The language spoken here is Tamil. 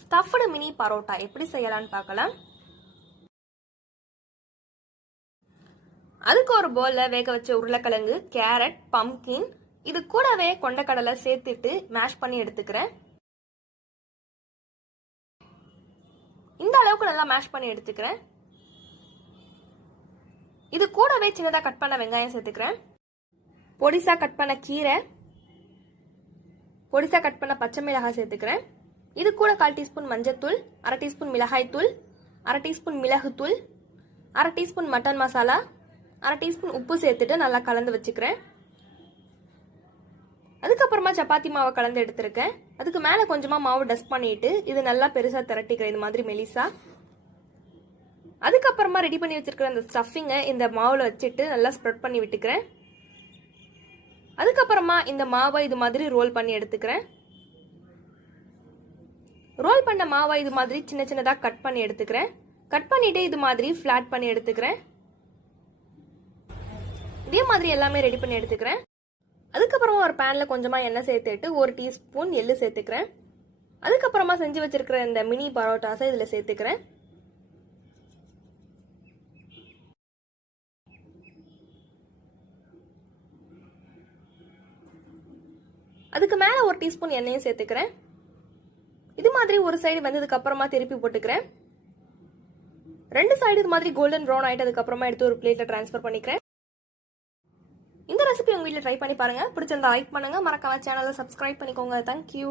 ஸ்டஃப்டு மினி பரோட்டா எப்படி செய்யலாம்னு பார்க்கலாம். அதுக்கு ஒரு பவுல்ல வேக வச்ச உருளைக்கிழங்கு, கேரட், பம்கின், இது கூடவே கொண்டைக்கடலை சேர்த்துட்டு மேஷ் பண்ணி எடுத்துக்கிறேன். இந்த அளவுக்கு நல்லா மேஷ் பண்ணி எடுத்துக்கிறேன். இது கூடவே சின்னதாக கட் பண்ண வெங்காயம் சேர்த்துக்கிறேன். பொடிசா கட் பண்ண கீரை, பொடிசா கட் பண்ண பச்சை மிளகாய் சேர்த்துக்கிறேன். இது கூட 1/4 டீஸ்பூன் மஞ்சத்தூள், 1/2 டீஸ்பூன் மிளகாய் தூள், 1/2 டீஸ்பூன் மிளகுத்தூள், 1/2 டீஸ்பூன் மட்டன் மசாலா, 1/2 டீஸ்பூன் உப்பு சேர்த்துட்டு நல்லா கலந்து வச்சுக்கிறேன். அதுக்கப்புறமா சப்பாத்தி மாவை கலந்து எடுத்திருக்கேன். அதுக்கு மேலே கொஞ்சமாக மாவு டஸ்ட் பண்ணிட்டு இது நல்லா பெருசாக திரட்டிக்கிறேன், இது மாதிரி மெலிசா. அதுக்கப்புறமா ரெடி பண்ணி வச்சிருக்கிற அந்த ஸ்டஃபிங்கை இந்த மாவில் வச்சுட்டு நல்லா ஸ்ப்ரெட் பண்ணி விட்டுக்கிறேன். அதுக்கப்புறமா இந்த மாவை இது மாதிரி ரோல் பண்ணி எடுத்துக்கிறேன். ரோல் பண்ண மாவை இது மாதிரி சின்ன சின்னதாக கட் பண்ணி எடுத்துக்கிறேன். கட் பண்ணிட்டு இது மாதிரி ஃப்ளாட் பண்ணி எடுத்துக்கிறேன். இதே மாதிரி எல்லாமே ரெடி பண்ணி எடுத்துக்கிறேன். அதுக்கப்புறமா ஒரு பேனில் கொஞ்சமாக எண்ணெய் சேர்த்துட்டு 1 டீஸ்பூன் எள்ளு சேர்த்துக்கிறேன். அதுக்கப்புறமா செஞ்சு வச்சிருக்கிற இந்த மினி பரோட்டாஸை இதில் சேர்த்துக்கிறேன். அதுக்கு மேலே 1 டீஸ்பூன் எண்ணெயும் சேர்த்துக்கிறேன். இது மாதிரி ஒரு சைடு வந்ததுக்கு அப்புறமா திருப்பி போட்டுக்கிறேன். 2 சைடு இது மாதிரி கோல்டன் ப்ரௌன் ஆயிட்டதுக்கு அப்புறமா எடுத்து ஒரு பிளேட்ல ட்ரான்ஸ்ஃபர் பண்ணிக்கிறேன். இந்த ரெசிபி உங்க வீட்டில் ட்ரை பண்ணி பாருங்க. பிடிச்சிருந்தா லைக் பண்ணுங்க, மறக்காம சேனலை சப்ஸ்கிரைப் பண்ணிக்கோங்க. தேங்க்யூ.